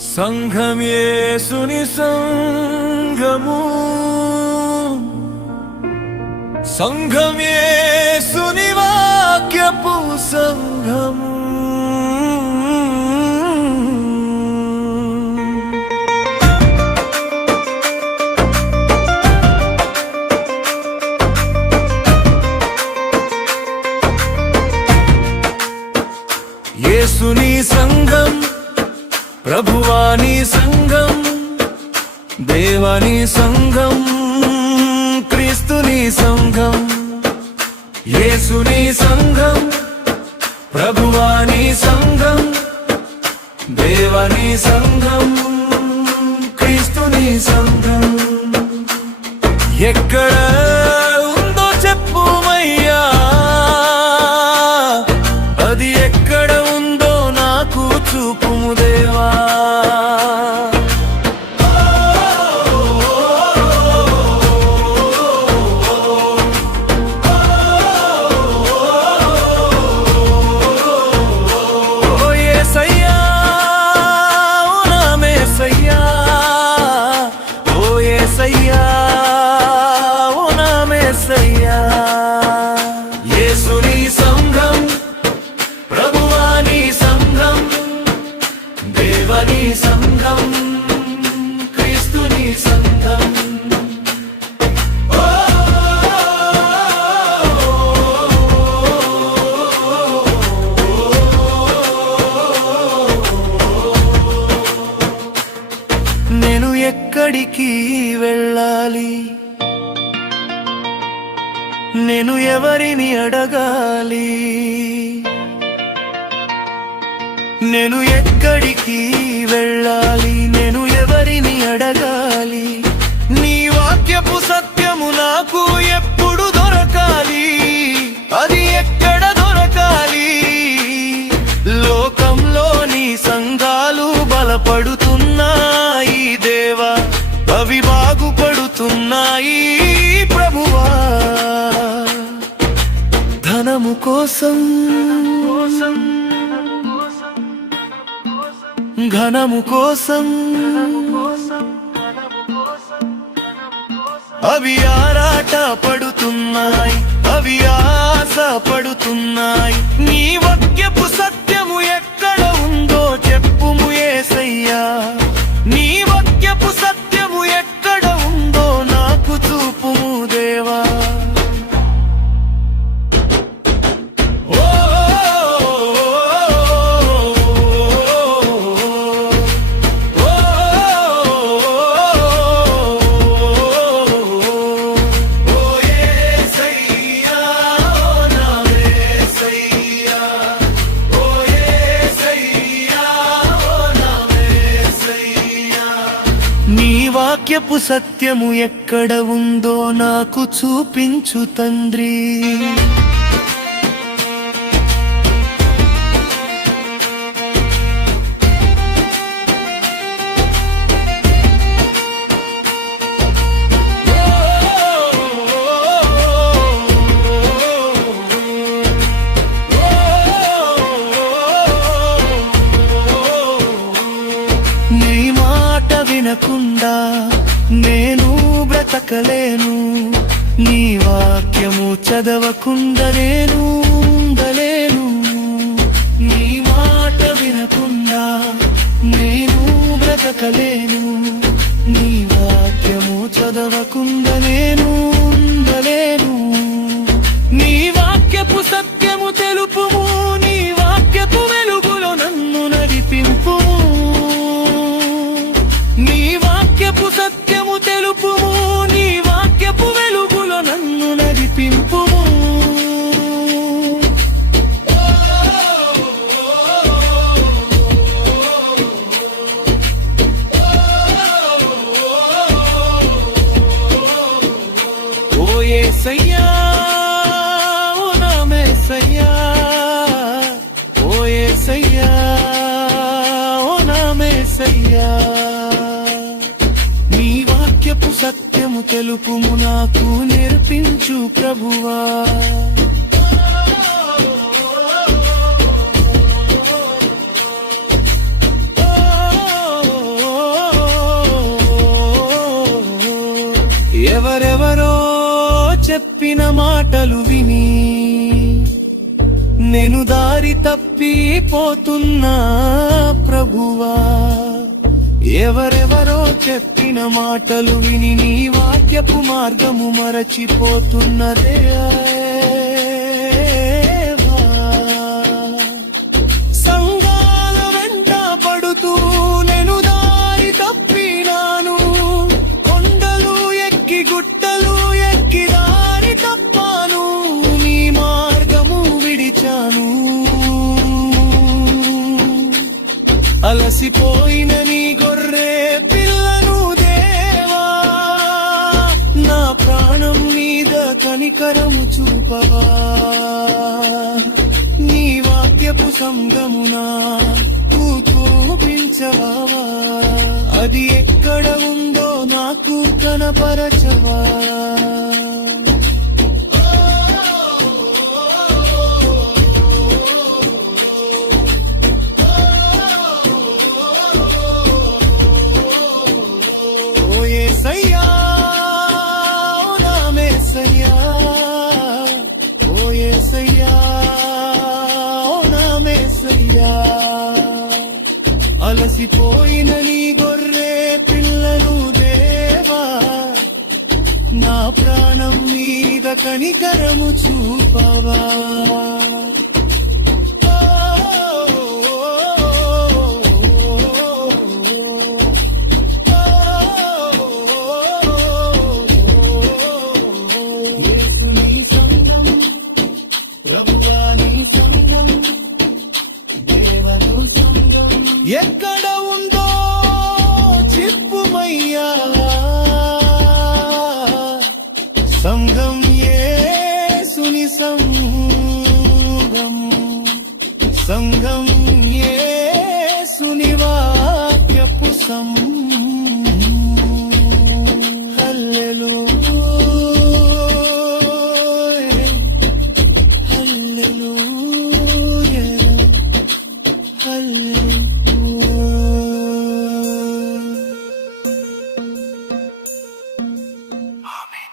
సంఘం యేసుని సంఘము, సంఘం యేసుని వాక్యపు సంఘము. యేసుని సంఘం, ప్రభువాని సంఘం, దేవాని సంఘం, క్రీస్తుని సంఘం. యేసుని సంఘం, ప్రభువాని సంఘం, దేవాని సంఘం, క్రీస్తుని సంఘం. ఎక్కడ ఉందో చెప్పుమయ్యా, అది ఎక్కడ ఉందో నాకు చూపుము దేవా. యేసుని సంఘం, ప్రభువాని సంఘం, దేవని సంఘం, క్రీస్తుని సంఘం. నేను ఎక్కడికి వెళ్ళాలి? నేను ఎవరిని అడగాలి? నేను ఎక్కడికి వెళ్ళాలి? నేను ఎవరిని అడగాలి? నీ వాక్యపు సత్యము నాకు ఎప్పుడు దొరకాలి? అది ఎక్కడ దొరకాలి? లోకంలోని సంఘాలు బలపడుతున్నాయి దేవా, అవి బాగుపడుతున్నాయి ప్రభువా. ధనము కోసం, ఘనము కోసం అవి ఆరాట పడుతున్నాయి, అవి ఆశ పడుతున్నాయి. నీ వాక్యపు సత్యము ఎక్కడ ఉందో చెప్పుము యేసయ్యా. నీ వాక్యపు సత్యము ఎక్కడ ఉందో నాకు చూపుము దేవా. నీ వాక్యపు సత్యము ఎక్కడ ఉందో నాకు చూపించు తండ్రి. వినకుండా నేను బ్రతకలేను, నీ వాక్యము చదవకుండా నేను ఉండలేను. నీ మాట వినకుండా నేను బ్రతకలేను, నీ వాక్యము చదవకుండా నేను ఉండలేను. నీ వాక్యపు సత్యము తెలుపుము, నీ వాక్యపు వెలుగులో నన్ను నడిపింపు. నీ వాక్యపు సత్యము తెలుపుము, నీ వాక్యపు వెలుగులో నన్ను నడిపింపు. ఓ యేసయ్యా, ఓ నా యేసయ్యా, ఓ యేసయ్యా, ఓ నా యేసయ్యా. సత్యము తెలుపుము, నాకు నేర్పించు ప్రభువా. చెప్పిన మాటలు విని నేను దారి తప్పిపోతున్నా ప్రభువా. ఎవరెవరో చెప్పిన మాటలు విని నీ వాక్యపు మార్గము మరచిపోతున్నదే. సంఘాల వెంట పడుతూ నేను దారి తప్పినాను, కొండలు ఎక్కి గుట్టలు ఎక్కి దారి తప్పాను, నీ మార్గము విడిచాను. అలసిపోయిన నీ గొర్రె పిల్లను దేవా, నా ప్రాణం మీద కనికరము చూపవా. నీ వాక్యపు సంగమునా చూపించవా, అది ఎక్కడ ఉందో నాకు కనపరచవా. యేసయ్యా ఓ నా మేసయ్యా, ఓ యేసయ్యా ఓ నా మేసయ్యా. అలసిపోయిన నీ గొర్రె పిల్లను దేవా, నా ప్రాణం మీద కనికరము చూపవా. ఎక్కడ ఉందో చెప్పుమయ్యా, సంఘం యేసుని సంఘం, సంఘం యేసుని వాక్యపు హల్లెలూయా, హల్లెలూయా, హల్లెలూయా. Amen.